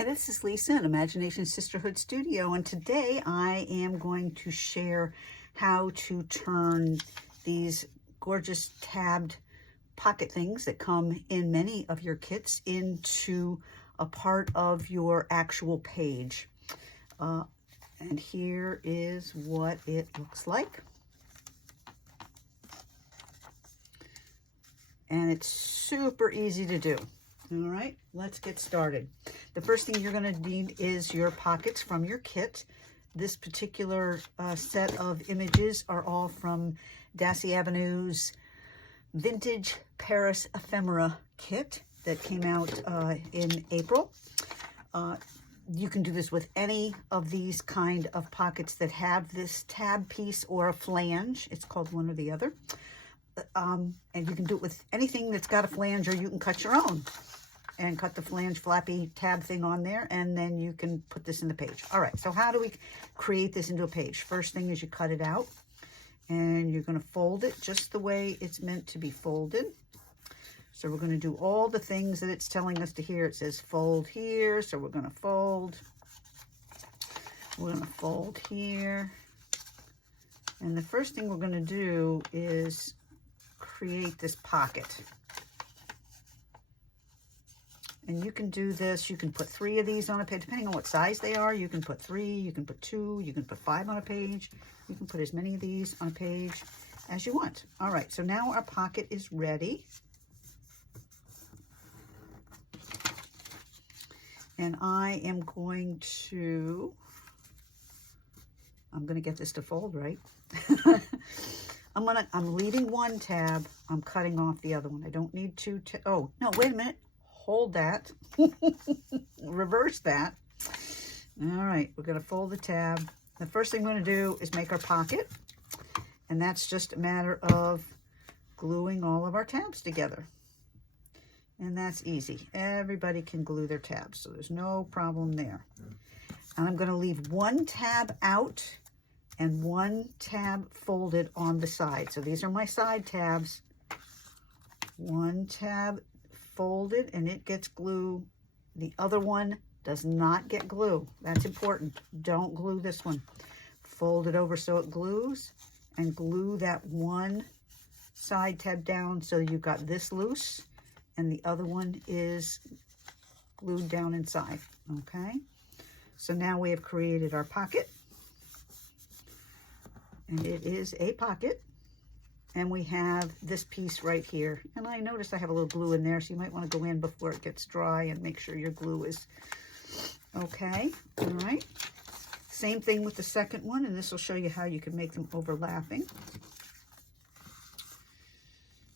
Hi, this is Lisa in Imagination Sisterhood Studio, and today I am going to share how to turn these gorgeous tabbed pocket things that come in many of your kits into a part of your actual page. And here is what it looks like. And it's super easy to do. All right, let's get started. The first thing you're going to need is your pockets from your kit. This particular set of images are all from Dasy Avenue's Vintage Paris Ephemera kit that came out in April. You can do this with any of these kind of pockets that have this tab piece or a flange. It's called one or the other. And you can do it with anything that's got a flange, or you can cut your own and cut the flange flappy tab thing on there, and then you can put this in the page. All right, so how do we create this into a page? First thing is you cut it out, and you're going to fold it just the way it's meant to be folded. So we're going to do all the things that it's telling us to here. It says fold here, so we're going to fold. We're going to fold here. And the first thing we're going to do is create this pocket. And you can do this, you can put 3 of these on a page, depending on what size they are. You can put 3, you can put 2, you can put 5 on a page. You can put as many of these on a page as you want. All right, so now our pocket is ready. And I am going to get this to fold right. I'm leaving one tab, I'm cutting off the other one. I don't need 2 oh, no, wait a minute. Hold that. Reverse that. All right, we're going to fold the tab. The first thing we're going to do is make our pocket, and that's just a matter of gluing all of our tabs together. And that's easy. Everybody can glue their tabs, so there's no problem there. And I'm going to leave one tab out and one tab folded on the side. So these are my side tabs. One tab folded and it gets glue. The other one does not get glue. That's important. Don't glue this one. Fold it over so it glues, and glue that one side tab down so you've got this loose and the other one is glued down inside. Okay, so now we have created our pocket, and it is a pocket. And we have this piece right here. And I noticed I have a little glue in there, so you might want to go in before it gets dry and make sure your glue is okay. All right. Same thing with the second one, and this will show you how you can make them overlapping.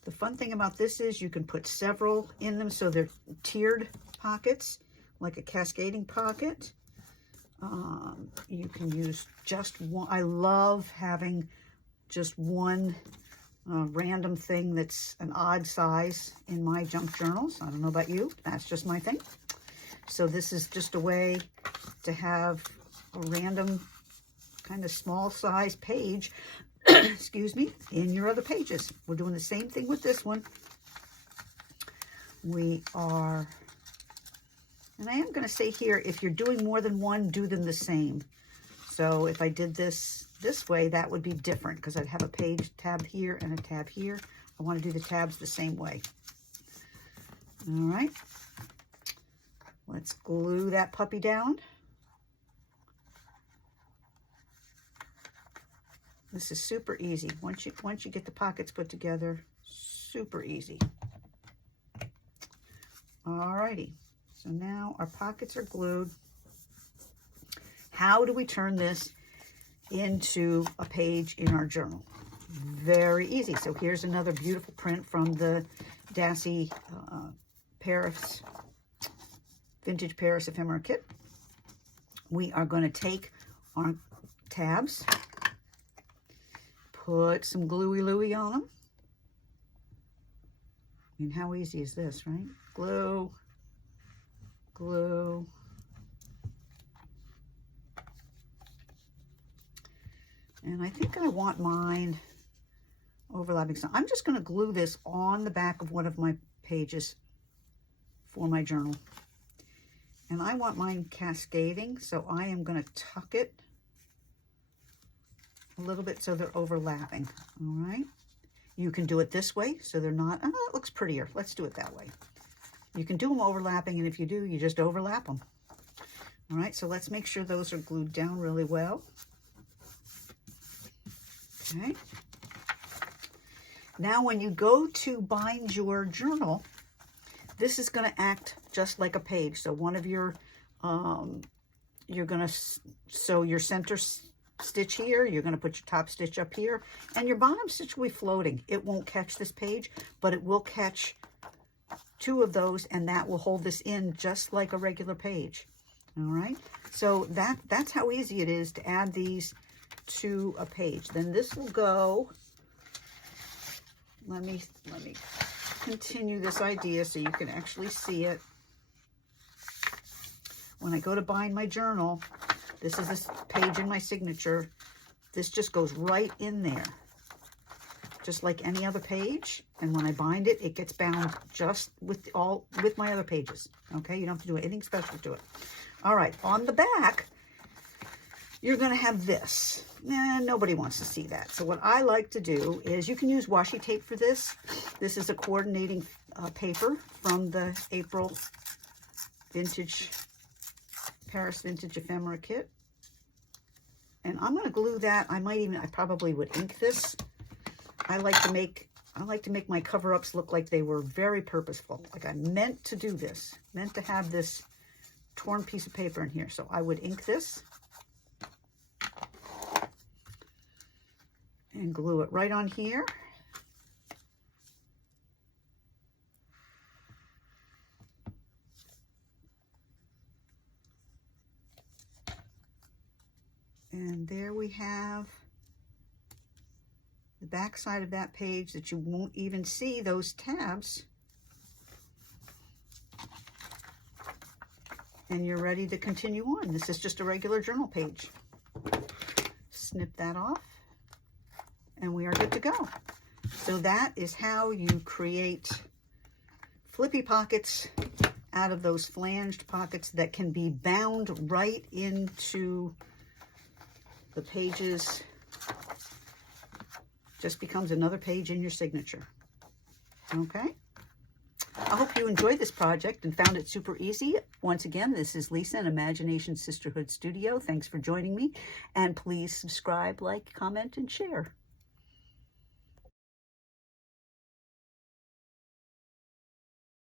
The fun thing about this is you can put several in them, so they're tiered pockets, like a cascading pocket. You can use just one. I love having just one random thing that's an odd size in my junk journals. I don't know about you, that's just my thing. So this is just a way to have a random kind of small size page, excuse me, in your other pages. We're doing the same thing with this one. We are, and I am going to say here, if you're doing more than one, do them the same. So if I did this way, that would be different because I'd have a page tab here and a tab here. I want to do the tabs the same way. All right. Let's glue that puppy down. This is super easy. Once you get the pockets put together, super easy. All righty. So now our pockets are glued. How do we turn this into a page in our journal? Very easy. So here's another beautiful print from the Dasy Paris Vintage Paris Ephemera Kit. We are going to take our tabs, put some gluey louie on them. I mean, how easy is this, right? Glue, glue. And I think I want mine overlapping. So I'm just going to glue this on the back of one of my pages for my journal. And I want mine cascading, so I am going to tuck it a little bit so they're overlapping. All right. You can do it this way so they're not. Oh, that looks prettier. Let's do it that way. You can do them overlapping, and if you do, you just overlap them. All right, so let's make sure those are glued down really well. Okay. Now, when you go to bind your journal, this is going to act just like a page. So one of your, you're going to sew your center stitch here, you're going to put your top stitch up here, and your bottom stitch will be floating. It won't catch this page, but it will catch two of those, and that will hold this in just like a regular page. All right, so that's how easy it is to add these to a page. Then this will go, let me continue this idea so you can actually see it. When I go to bind my journal, this is this page in my signature. This just goes right in there, just like any other page. And when I bind it, it gets bound just with my other pages. Okay, you don't have to do anything special to it. All right, on the back, you're going to have this. Nah, nobody wants to see that. So what I like to do is, you can use washi tape for this. This is a coordinating paper from the April Vintage Paris Vintage Ephemera kit. And I'm going to glue that. I probably would ink this. I like to make my cover-ups look like they were very purposeful. Like I meant to do this, meant to have this torn piece of paper in here. So I would ink this and glue it right on here. And there we have the back side of that page that you won't even see those tabs. And you're ready to continue on. This is just a regular journal page. Snip that off, and we are good to go. So that is how you create flippy pockets out of those flanged pockets that can be bound right into the pages. Just becomes another page in your signature. Okay? I hope you enjoyed this project and found it super easy. Once again, this is Lisa in Imagination Sisterhood Studio. Thanks for joining me. And please subscribe, like, comment, and share.